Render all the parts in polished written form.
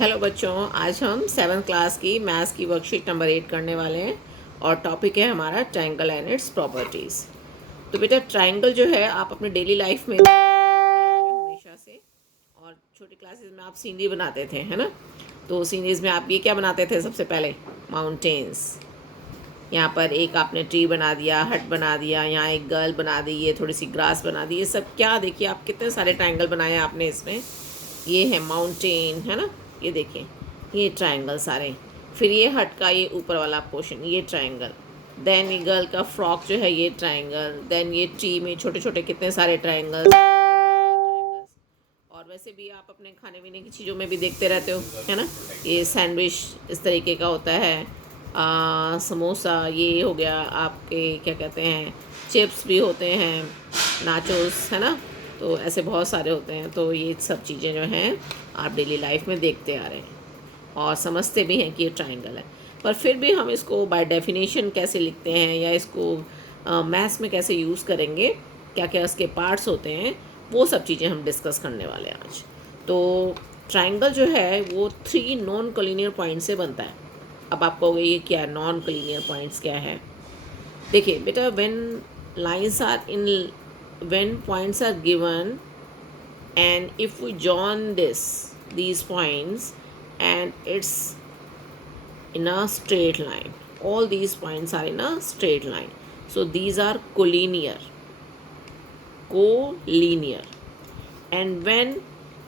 Hello बच्चों, आज हम 7th क्लास की मैथ्स की वर्कशीट नंबर 8 करने वाले हैं और टॉपिक है हमारा ट्रायंगल एंड इट्स प्रॉपर्टीज़। तो बेटा ट्रायंगल जो है आप अपने डेली लाइफ में हमेशा से, और छोटी क्लासेस में आप सीनरी बनाते थे, है ना। तो सीनरीज में आप ये क्या बनाते थे? सबसे पहले माउंटेन्स। यहाँ पर एक आपने ट्री बना दिया, हट बना दिया, यहाँ एक गर्ल बना दी, ये थोड़ी सी ग्रास बना दी। ये सब क्या, देखिए आप कितने सारे ट्रायंगल बनाए हैं आपने इसमें। ये है माउंटेन, है ना। ये देखें, ये ट्रायंगल सारे। फिर ये हट का ये ऊपर वाला पोर्शन, ये ट्रायंगल। देन ये गर्ल का फ्रॉक जो है, ये ट्रायंगल। देन ये ट्री में छोटे छोटे कितने सारे ट्रायंगल्स। और वैसे भी आप अपने खाने पीने की चीज़ों में भी देखते रहते हो, है ना। ये सैंडविच इस तरीके का होता है, समोसा ये हो गया आपके, क्या कहते हैं, चिप्स भी होते हैं, नाचोस, है ना। तो ऐसे बहुत सारे होते हैं। तो ये सब चीज़ें जो हैं आप डेली लाइफ में देखते आ रहे हैं और समझते भी हैं कि ये ट्रायंगल है। पर फिर भी हम इसको बाय डेफिनेशन कैसे लिखते हैं या इसको मैथ्स में कैसे यूज़ करेंगे, क्या क्या इसके पार्ट्स होते हैं, वो सब चीज़ें हम डिस्कस करने वाले हैं आज। तो ट्रायंगल जो है वो 3 नॉन कोलिनियर पॉइंट से बनता है। अब आप कहोगे ये क्या है, नॉन कोलिनियर पॉइंट्स क्या है? देखिए बेटा, lines are in when points are given, and if we join these points and it's in a straight line, all these points are in a straight line, so these are collinear. And when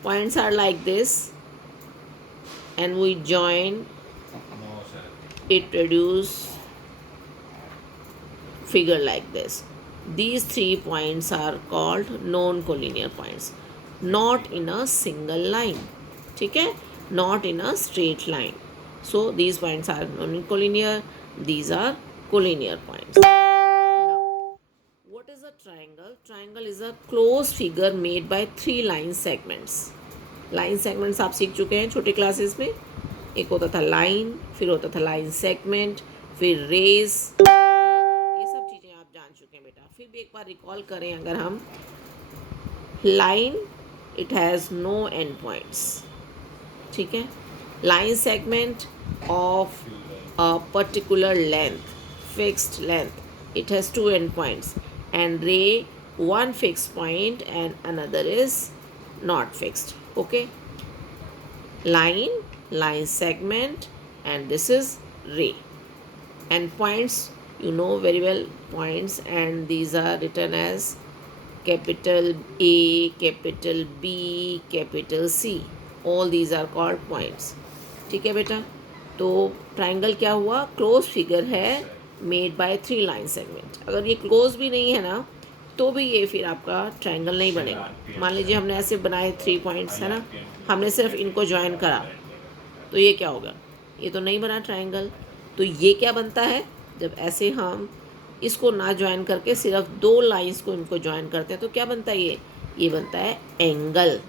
points are like this and we join, it produce figure like this. These 3 points are called non-collinear points, not in a single line, ठीक है, not in a straight line. So these points are non-collinear, these are collinear points. Now, what is a triangle? Triangle is a closed figure made by 3 line segments. Line segments आप सीख चुके हैं छोटी classes में। एक होता था line, फिर होता था लाइन सेगमेंट, फिर रेस, ये सब चीज़ें आप जान चुके हैं बेटा। फिर भी एक बार रिकॉल करें अगर हम। Line, it has no end points, ठीक है। Line segment of a particular length, fixed length, it has 2 endpoints, and ray, one fixed point and another is not fixed. Okay, line segment, and this is ray. And points, you know very well points, and these are written as capital A, capital B, capital C. All these are called points. ठीक है बेटा। तो triangle क्या हुआ? Close figure है made by 3 line segment. अगर ये close भी नहीं है ना, तो भी ये फिर आपका ट्राइंगल नहीं बनेगा। मान लीजिए हमने ऐसे बनाए 3 पॉइंट्स, है ना, हमने सिर्फ इनको ज्वाइन करा, तो ये क्या होगा? ये तो नहीं बना ट्राइंगल। तो ये क्या बनता है? जब ऐसे हम इसको ना ज्वाइन करके सिर्फ 2 लाइंस को इनको ज्वाइन करते हैं तो क्या बनता है? ये बनता है एंगल,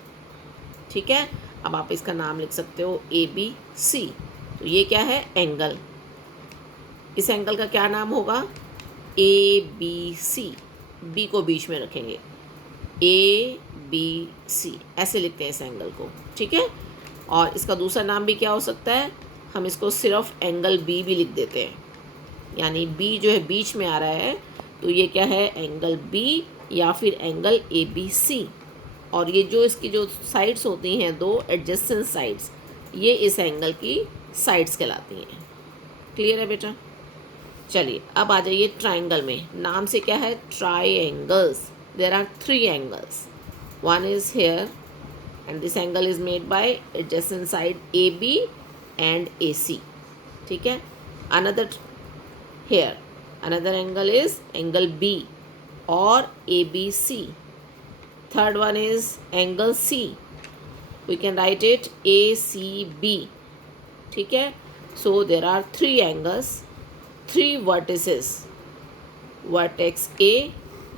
ठीक है। अब आप इसका नाम लिख सकते हो ABC। तो ये क्या है? एंगल। इस एंगल का क्या नाम होगा? ABC। बी को बीच में रखेंगे, ABC, ऐसे लिखते हैं इस एंगल को, ठीक है। और इसका दूसरा नाम भी क्या हो सकता है? हम इसको सिर्फ एंगल B भी लिख देते हैं, यानी B जो है बीच में आ रहा है, तो ये क्या है? एंगल B या फिर एंगल ABC। और ये जो इसकी जो साइड्स होती हैं, 2 एडजेसेंट साइड्स, ये इस एंगल की साइड्स कहलाती हैं। क्लियर है बेटा? चलिए अब आ जाइए ट्राइंगल में। नाम से क्या है? Triangles. There are 3 angles, one is here and this angle is made by adjacent side AB and AC, ठीक है। Another here, another angle is angle B और ABC. Third one is angle C. We can write it ACB. ठीक है. So there are 3 angles, 3 vertices. Vertex A,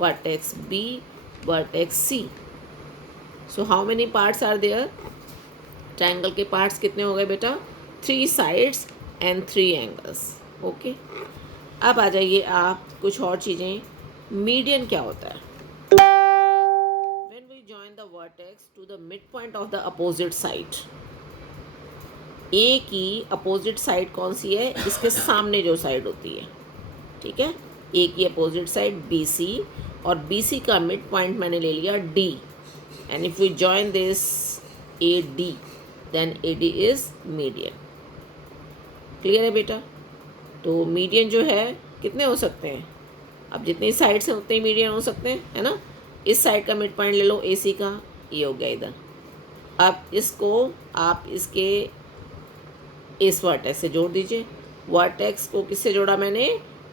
vertex B, vertex C. So how many parts are there? Triangle के parts कितने हो गए बेटा? 3 sides and 3 angles. Okay. अब आ जाइए आप कुछ और चीज़ें। मीडियन क्या होता है? When we join the vertex to the midpoint of the opposite side, ए की अपोजिट साइड कौन सी है, इसके सामने जो साइड होती है, ठीक है। ए की अपोजिट साइड बी सी, और बी सी का मिड पॉइंट मैंने ले लिया D, and if we join this A D then A D is median. Clear है बेटा? तो मीडियन जो है कितने हो सकते हैं, अब जितनी साइड्स हैं उतने ही मीडियन हो सकते हैं, है ना। इस साइड का मिड पॉइंट ले लो ए सी का, ये हो गया इधर। अब इसको आप इसके इस वर्टेक्स से जोड़ दीजिए। वर्टेक्स को किससे जोड़ा मैंने,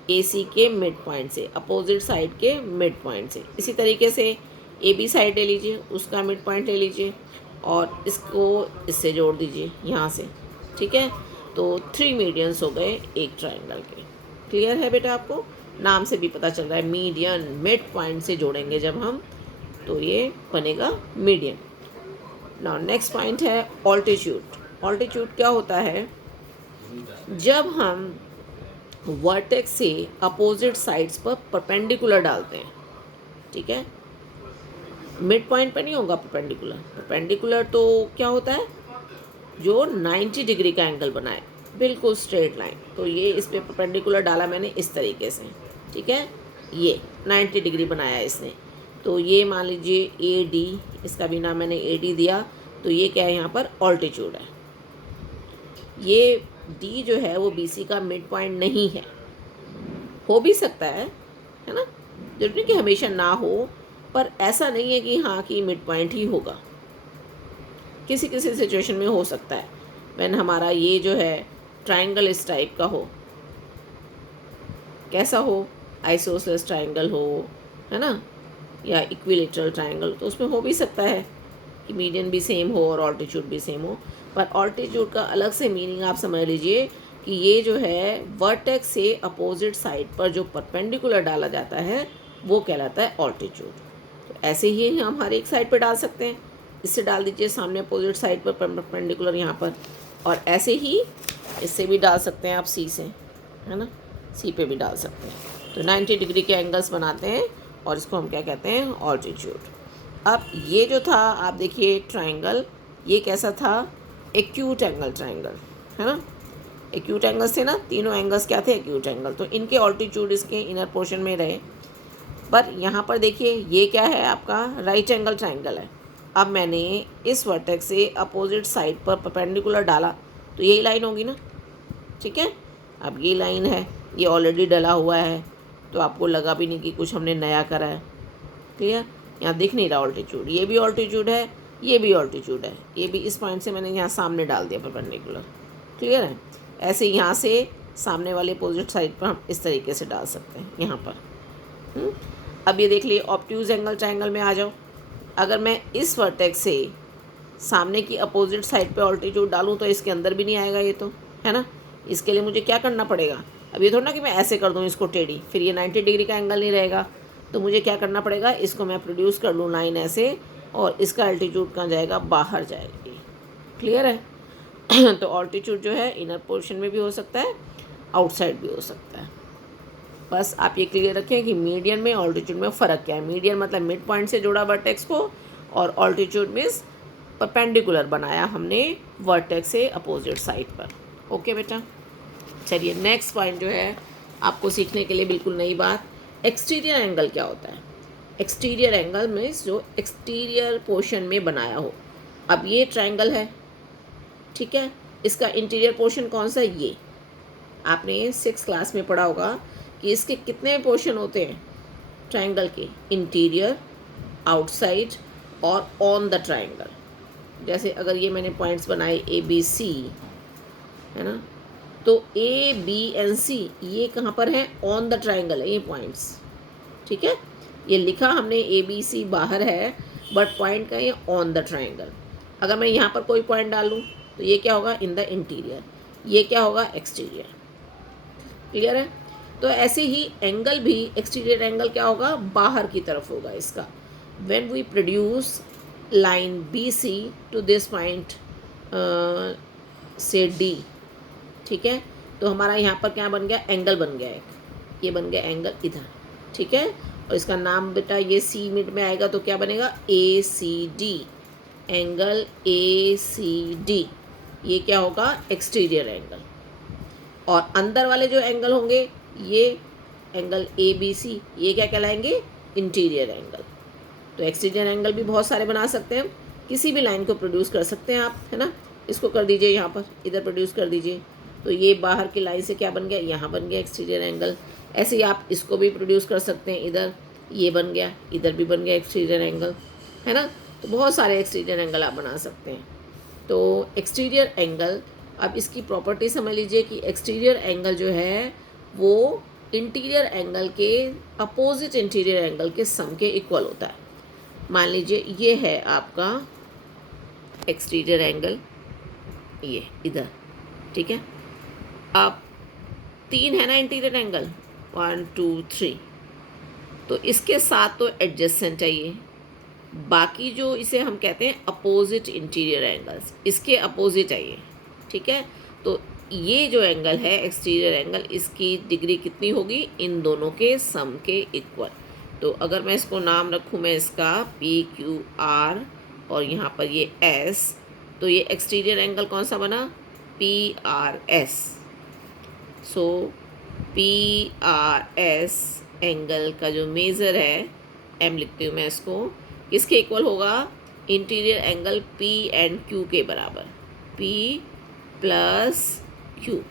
ए सी के मिड पॉइंट से, अपोजिट साइड के मिड पॉइंट से। इसी तरीके से ए बी साइड ले लीजिए, उसका मिड पॉइंट ले लीजिए और इसको इससे जोड़ दीजिए यहाँ से, ठीक है। तो 3 मीडियंस हो गए एक ट्राइंगल के। क्लियर है बेटा? आपको नाम से भी पता चल रहा है, मीडियन मिड पॉइंट से जोड़ेंगे जब हम, तो ये बनेगा मीडियन। नाउ नेक्स्ट पॉइंट है ऑल्टीट्यूड। ऑल्टीट्यूड क्या होता है, जब हम वर्टेक्स से अपोजिट साइड्स पर परपेंडिकुलर डालते हैं, ठीक है। मिड पॉइंट पर नहीं होगा परपेंडिकुलर, परपेंडिकुलर तो क्या होता है, जो 90 डिग्री का एंगल बनाए, बिल्कुल स्ट्रेट लाइन। तो ये इस पर परपेंडिकुलर डाला मैंने इस तरीके से, ठीक है। ये 90 डिग्री बनाया इसने, तो ये मान लीजिए ए डी, इसका भी नाम मैंने ए डी दिया। तो ये क्या है, यहाँ पर ऑल्टीट्यूड है। ये डी जो है वो बी सी का मिड पॉइंट नहीं है, हो भी सकता है ना, जरूरी नहीं कि हमेशा ना हो, पर ऐसा नहीं है कि हाँ कि मिड पॉइंट ही होगा। किसी किसी सिचुएशन में हो सकता है, व्हेन हमारा ये जो है ट्राइंगल इस टाइप का हो, कैसा हो, आइसोसेलेस ट्राइंगल हो, है ना, या इक्विलेटरल ट्राइंगल, तो उसमें हो भी सकता है कि मीडियन भी सेम हो और ऑल्टीट्यूड भी सेम हो। पर ऑल्टीट्यूड का अलग से मीनिंग आप समझ लीजिए कि ये जो है वर्टेक्स से अपोजिट साइड पर जो परपेंडिकुलर डाला जाता है वो कहलाता है ऑल्टीट्यूड। तो ऐसे ही हम हर एक साइड पर डाल सकते हैं, इससे डाल दीजिए सामने अपोजिट साइड पर परपेंडिकुलर यहाँ पर, और ऐसे ही इससे भी डाल सकते हैं आप सी से, है ना, सी पे भी डाल सकते हैं। तो 90 डिग्री के एंगल्स बनाते हैं और इसको हम क्या कहते हैं, ऑल्टीट्यूड। अब ये जो था आप देखिए ट्राइंगल, ये कैसा था, एक्यूट एंगल ट्राइंगल, है ना। एक्यूट एंगल्स थे ना, तीनों एंगल्स क्या थे, एक्यूट एंगल। तो इनके ऑल्टीट्यूड इसके इनर पोर्शन में रहे। पर यहाँ पर देखिए ये क्या है, आपका राइट एंगल ट्राइंगल है। अब मैंने इस वर्टेक्स से अपोजिट साइड पर परपेंडिकुलर डाला, तो यही लाइन होगी ना, ठीक है। अब ये लाइन है, ये ऑलरेडी डला हुआ है, तो आपको लगा भी नहीं कि कुछ हमने नया करा है। क्लियर? यहाँ दिख नहीं रहा ऑल्टीट्यूड, ये भी ऑल्टीट्यूड है, ये भी ऑल्टीट्यूड है, ये भी इस पॉइंट से मैंने यहाँ सामने डाल दिया परपेंडिकुलर। क्लियर है? ऐसे यहाँ से सामने वाले अपोजिट साइड पर हम इस तरीके से डाल सकते हैं यहाँ पर। अब ये देख लिए ऑब्ट्यूज एंगल ट्राइंगल में आ जाओ। अगर मैं इस वर्टेक्स से सामने की अपोजिट साइड पे ऑल्टीट्यूड डालूँ तो इसके अंदर भी नहीं आएगा ये, तो है ना। इसके लिए मुझे क्या करना पड़ेगा, अब ये थोड़ा ना कि मैं ऐसे कर दूँ इसको टेढ़ी, फिर ये 90 डिग्री का एंगल नहीं रहेगा। तो मुझे क्या करना पड़ेगा, इसको मैं प्रोड्यूस कर लूँ लाइन ऐसे, और इसका अल्टीट्यूड कहाँ जाएगा, बाहर जाएगी। क्लियर है? तो ऑल्टीट्यूड जो है इनर पोर्शन में भी हो सकता है, आउटसाइड भी हो सकता है। बस आप ये क्लियर रखें कि मीडियन में ऑल्टीट्यूड में फ़र्क क्या है। मीडियन मतलब मिड पॉइंट से जोड़ा वर्टेक्स को, और ऑल्टीट्यूड मीन्स परपेंडिकुलर बनाया हमने वर्टेक्स से अपोजिट साइड पर। ओके बेटा, चलिए नेक्स्ट पॉइंट जो है आपको सीखने के लिए बिल्कुल नई बात, एक्सटीरियर एंगल क्या होता है। एक्सटीरियर एंगल मीन्स जो एक्सटीरियर पोर्शन में बनाया हो। अब ये ट्राइंगल है, ठीक है, इसका इंटीरियर पोर्शन कौन सा है, ये आपने 6th क्लास में पढ़ा होगा कि इसके कितने पोर्शन होते हैं ट्राइंगल के, इंटीरियर, आउटसाइड और ऑन द ट्राइंगल। जैसे अगर ये मैंने पॉइंट्स बनाए ए बी सी, है ना, तो ए बी एंड सी ये कहाँ पर है, ऑन द ट्राइंगल है ये पॉइंट्स, ठीक है। ये लिखा हमने ए बी सी बाहर है, बट पॉइंट का ये ऑन द ट्राइंगल। अगर मैं यहाँ पर कोई पॉइंट डालूँ तो ये क्या होगा, इन द इंटीरियर, ये क्या होगा, एक्सटीरियर। क्लियर है? तो ऐसे ही एंगल भी, एक्सटीरियर एंगल क्या होगा, बाहर की तरफ होगा इसका। When we produce line B C to this point से डी, ठीक है, तो हमारा यहाँ पर क्या बन गया, एंगल बन गया एक, ये बन गया एंगल इधर, ठीक है। और इसका नाम बेटा ये सी मिड में आएगा तो क्या बनेगा, A C D, angle A C D. ये क्या होगा, एक्सटीरियर एंगल। और अंदर वाले जो एंगल होंगे ये एंगल ए बी सी, ये क्या कहलाएंगे, इंटीरियर एंगल। तो एक्सटीरियर एंगल भी बहुत सारे बना सकते हैं, किसी भी लाइन को प्रोड्यूस कर सकते हैं आप, है ना। इसको कर दीजिए यहाँ पर, इधर प्रोड्यूस कर दीजिए, तो ये बाहर की लाइन से क्या बन गया, यहाँ बन गया एक्सटीरियर एंगल। ऐसे ही आप इसको भी प्रोड्यूस कर सकते हैं, इधर ये बन गया, इधर भी बन गया एक्सटीरियर एंगल, है ना। तो बहुत सारे एक्सटीरियर एंगल आप बना सकते हैं। तो एक्सटीरियर एंगल, अब इसकी प्रॉपर्टी समझ लीजिए कि एक्सटीरियर एंगल जो है वो इंटीरियर एंगल के अपोजिट इंटीरियर एंगल के सम के इक्वल होता है। मान लीजिए ये है आपका एक्सटीरियर एंगल, ये इधर, ठीक है। अब 3 है ना इंटीरियर एंगल, 1 2 3, तो इसके साथ तो एडजेसेंट है ये, बाकी जो इसे हम कहते हैं अपोजिट इंटीरियर एंगल्स, इसके अपोजिट है ये, ठीक है। तो ये जो एंगल है एक्सटीरियर एंगल, इसकी डिग्री कितनी होगी, इन दोनों के सम के इक्वल। तो अगर मैं इसको नाम रखूँ मैं इसका पी क्यू आर और यहाँ पर ये एस, तो ये एक्सटीरियर एंगल कौन सा बना, पी आर एस। सो पी आर एस एंगल का जो मेज़र है, एम लिखती हूँ मैं इसको, किसके इक्वल होगा, interior angle P and Q के बराबर, पी प्लस क्यू।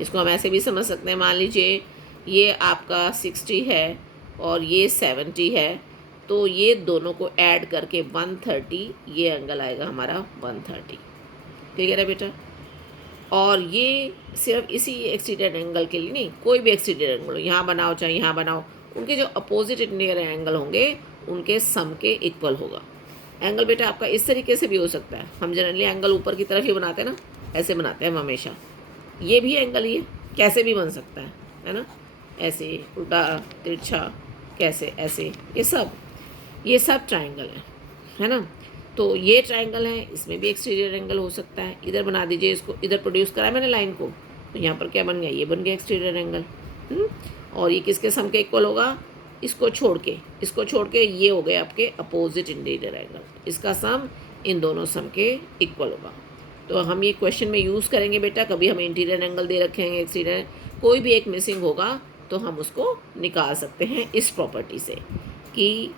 इसको हम ऐसे भी समझ सकते हैं, मान लीजिए ये आपका 60 है और ये 70 है, तो ये दोनों को ऐड करके 130, ये एंगल आएगा हमारा 130। क्लियर है बेटा। और ये सिर्फ इसी एक्सटीरियर एंगल के लिए नहीं, कोई भी एक्सटीरियर एंगल हो, यहाँ बनाओ चाहे यहाँ बनाओ, उनके जो अपोजिट इंटीरियर एंगल होंगे उनके सम के इक्वल होगा। एंगल बेटा आपका इस तरीके से भी हो सकता है, हम जनरली एंगल ऊपर की तरफ ही बनाते हैं ना, ऐसे बनाते हैं हम हमेशा। ये भी एंगल ये कैसे भी बन सकता है ना, ऐसे उल्टा तिरछा, कैसे ऐसे, ये सब ट्रायंगल है ना। तो ये ट्रायंगल है, इसमें भी एक्सटीरियर एंगल हो सकता है। इधर बना दीजिए इसको, इधर प्रोड्यूस करा मैंने लाइन को, तो यहाँ पर क्या बन गया, ये बन गया एक्सटीरियर एंगल। और ये किसके सम के इक्वल होगा, इसको छोड़ के ये हो गए आपके अपोजिट इंटीरियर एंगल, इसका सम इन दोनों सम के इक्वल होगा। तो हम ये क्वेश्चन में यूज़ करेंगे बेटा, कभी हमें इंटीरियर एंगल दे रखे हैं, एक्सटीरियर, कोई भी एक मिसिंग होगा तो हम उसको निकाल सकते हैं इस प्रॉपर्टी से कि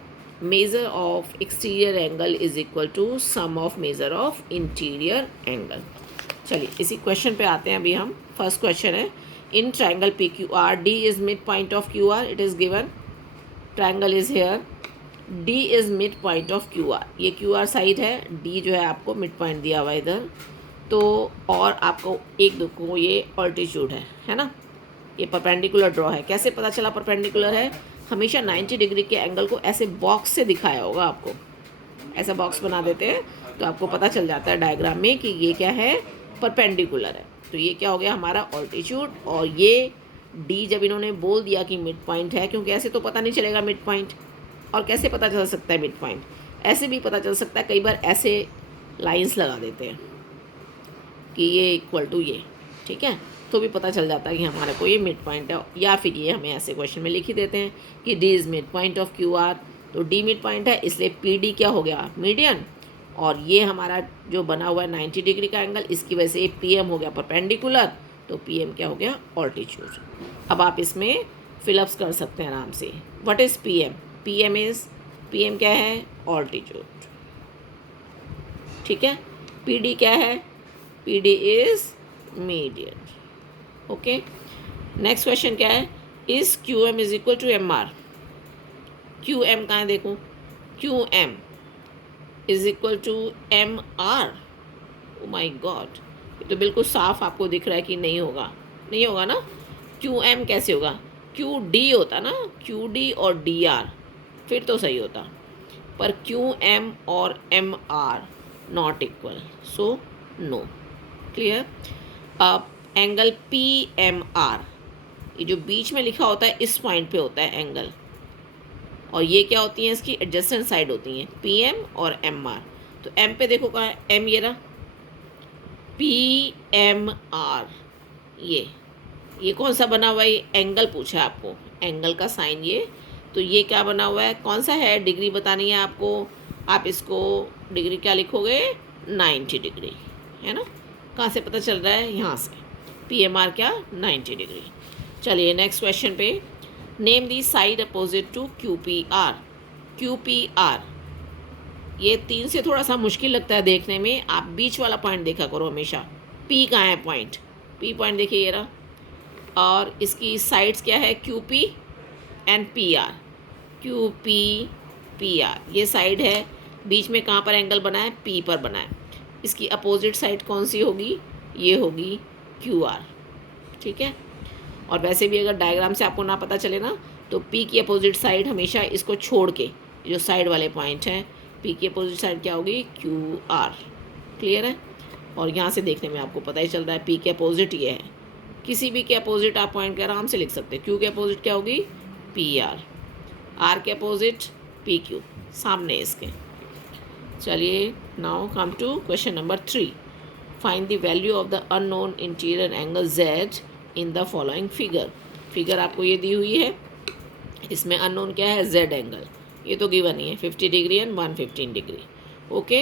measure of exterior angle is equal to sum of measure of interior angle. चलिए इसी क्वेश्चन पे आते हैं अभी हम। फर्स्ट क्वेश्चन है, in triangle P Q R D is mid point of Q R, it is given, triangle is here, D is mid point of Q R, ये Q R side है, D जो है आपको mid point दिया हुआ है इधर। तो और आपको एक देखो ये ऑल्टीट्यूड है ना, ये परपेंडिकुलर ड्रॉ है। कैसे पता चला परपेंडिकुलर है, हमेशा 90 डिग्री के एंगल को ऐसे बॉक्स से दिखाया होगा आपको, ऐसा बॉक्स बना देते हैं तो आपको पता चल जाता है डायग्राम में कि ये क्या है, परपेंडिकुलर है। तो ये क्या हो गया हमारा ऑल्टीट्यूड, और ये डी जब इन्होंने बोल दिया कि मिड पॉइंट है, क्योंकि ऐसे तो पता नहीं चलेगा मिड पॉइंट, और कैसे पता चल सकता है मिड पॉइंट, ऐसे भी पता चल सकता है, कई बार ऐसे लाइंस लगा देते हैं कि ये इक्वल टू ये, ठीक है, तो भी पता चल जाता है कि हमारे को ये मिड पॉइंट है। या फिर ये हमें ऐसे क्वेश्चन में लिख ही देते हैं कि D is mid point of Q R, तो डी मिड पॉइंट है, इसलिए पी डी क्या हो गया, मीडियन, और ये हमारा जो बना हुआ है 90 डिग्री का एंगल, इसकी वजह से ये पी एम हो गया परपेंडिकुलर, तो पी एम क्या हो गया, ऑल्टीट्यूड। अब आप इसमें फिलअप्स कर सकते हैं आराम से। What is P M, P M is, P M क्या है, ऑल्टीट्यूड, ठीक है। पी डी क्या है, P D is median, okay. Next question क्या है, is Q M is equal to M R, Q M कहाँ है देखो, Q M is equal to M R, oh my god, ये तो बिल्कुल साफ आपको दिख रहा है कि नहीं होगा, नहीं होगा ना। क्यू एम कैसे होगा, क्यू डी होता ना, क्यू डी और डी आर, फिर तो सही होता, पर क्यू एम और M R not equal, so no. Clear. अब एंगल पी एम आर, ये जो बीच में लिखा होता है इस पॉइंट पे होता है एंगल, और ये क्या होती हैं, इसकी एडजेसेंट साइड होती हैं पी एम और एम आर। तो एम पे देखो कहाँ है, एम ये रहा, पी एम आर, ये कौन सा बना हुआ है, ये एंगल पूछा है आपको, एंगल का साइन ये, तो ये क्या बना हुआ है, कौन सा है, डिग्री बतानी है आपको, आप इसको डिग्री क्या लिखोगे, 90 डिग्री, है ना। कहाँ से पता चल रहा है? यहाँ से। PMR क्या? 90 डिग्री। चलिए नेक्स्ट क्वेश्चन पे, name the side opposite to QPR। QPR ये 3 से थोड़ा सा मुश्किल लगता है देखने में, आप बीच वाला पॉइंट देखा करो हमेशा। P कहाँ है पॉइंट? P पॉइंट देखिए ये रहा, और इसकी साइड्स क्या है? QP and PR। QP PR ये साइड है, बीच में कहाँ पर एंगल बना है? P पर बना है। इसकी अपोजिट साइड कौन सी होगी? ये होगी QR, ठीक है। और वैसे भी अगर डायग्राम से आपको ना पता चले ना, तो P की अपोजिट साइड हमेशा इसको छोड़ के, जो साइड वाले पॉइंट हैं, P की अपोजिट साइड क्या होगी? QR। क्लियर है? और यहाँ से देखने में आपको पता ही चल रहा है P के अपोजिट ये है। किसी भी के अपोजिट आप पॉइंट के आराम से लिख सकते हैं। Q के अपोजिट क्या होगी? PR। R के अपोजिट PQ, सामने इसके। चलिए now come to question number 3। Find the value of the unknown interior angle Z in the following figure. Figure आपको ये दी हुई है, इसमें अननोन क्या है? Z angle. ये तो गिवन ही है, 50 डिग्री एंड 115 डिग्री। ओके,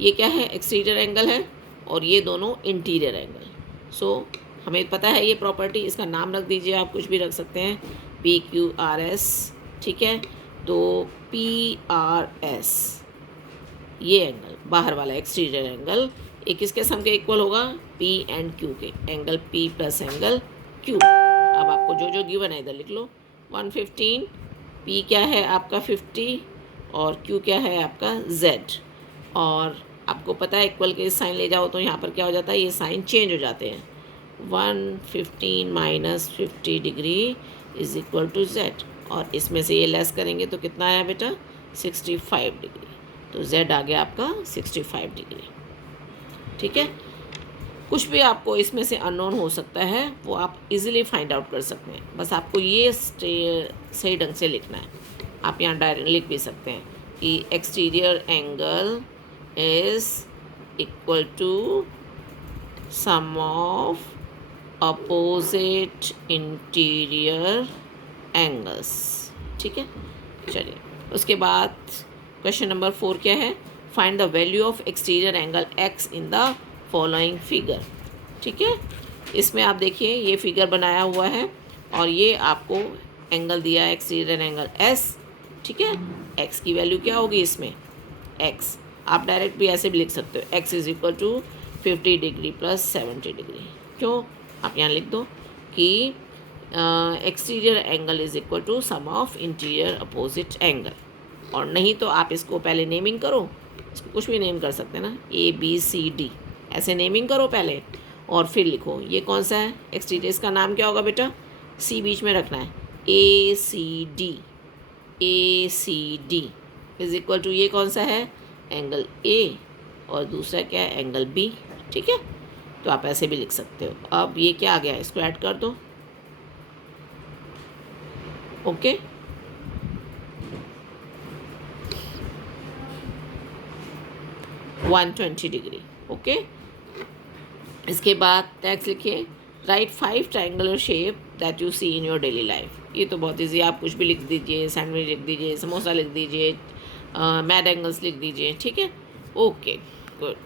ये क्या है? एक्सटीरियर एंगल है, और ये दोनों इंटीरियर एंगल। सो हमें पता है ये प्रॉपर्टी, इसका नाम रख दीजिए, आप कुछ भी रख सकते हैं, PQRS, ठीक है। तो PRS ये एंगल, बाहर वाला एक्सटीरियर एंगल, एक किसके सम के इक्वल होगा? P एंड Q के, angle P plus angle Q। अब आपको जो जो गिवन है इधर लिख लो। 115, P क्या है आपका? 50, और Q क्या है आपका? Z। और आपको पता है इक्वल के साइन ले जाओ तो यहाँ पर क्या हो जाता है? ये साइन चेंज हो जाते हैं। 115 minus 50 degree is equal to Z, और इसमें से ये लेस करेंगे तो कितना आया बेटा? 65 डिग्री। तो Z आ गया आपका 65 डिग्री, ठीक है। कुछ भी आपको इसमें से अननोन हो सकता है, वो आप इजीली फाइंड आउट कर सकते हैं, बस आपको ये सही ढंग से लिखना है। आप यहाँ डायरेक्ट लिख भी सकते हैं कि exterior angle is equal to sum of opposite interior angles, ठीक है। चलिए उसके बाद क्वेश्चन नंबर 4 क्या है? Find the value of exterior angle X in the following figure, ठीक है। इसमें आप देखिए ये फिगर बनाया हुआ है, और ये आपको एंगल दिया है एक्सटीरियर एंगल S, ठीक है। X की वैल्यू क्या होगी इसमें? X आप डायरेक्ट भी ऐसे भी लिख सकते हो, X is equal to 50 degree plus 70 degree. क्यों? आप यहाँ लिख दो कि exterior angle is equal to sum of interior opposite angle. और नहीं तो आप इसको पहले नेमिंग करो, इसको कुछ भी नेम कर सकते हैं ना, ABCD ऐसे नेमिंग करो पहले, और फिर लिखो ये कौन सा है एक्सटीरियर। इसका नाम क्या होगा बेटा? C बीच में रखना है, ACD इज इक्वल टू ये कौन सा है? एंगल A, और दूसरा क्या है? एंगल B, ठीक है। तो आप ऐसे भी लिख सकते हो। अब ये क्या आ गया? इसको ऐड कर दो, ओके। One 120 degree, okay. इसके बाद नेक्स्ट लिखिए, write 5 triangular shape that you see in your daily life. ये तो बहुत ईजी, आप कुछ भी लिख दीजिए, सैंडविच लिख दीजिए, समोसा लिख दीजिए, मैड एंगल्स लिख दीजिए, ठीक है। Okay good.